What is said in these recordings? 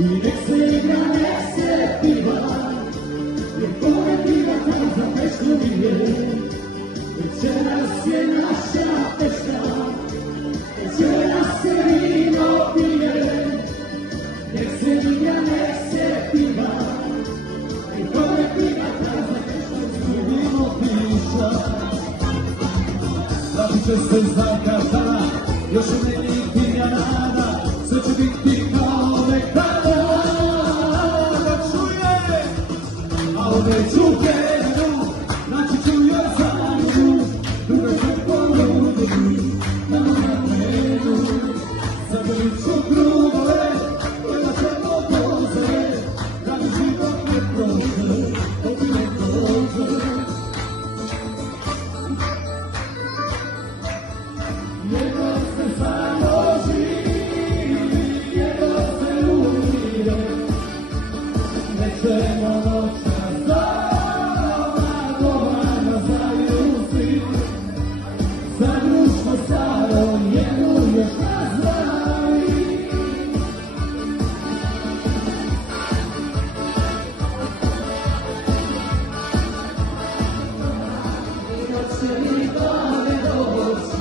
I nek se igra, nek se piva, jer kolektiva za peštu nije. Večeras je naša pešta, večeras se vino pije. Nek se igra, nek se piva, jer kolektiva za peštu vino piša. Zapiće se zakazala, još u meni pinja nada, sve će biti kao nekada. Da čuje, a ove čuke naći ću joj zamru, druga će poluditi na menu. Zagrlit ću krugove, gledat ćemo koze, da mi život ne prođe, dok mi ne prođe. Jedno se založi, jedno se umire, nećemo noćas zaloma, govana zaljubi. Za društvo staro jednu još nazvali. I dok se mi bave doći,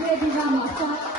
Vedi vamo a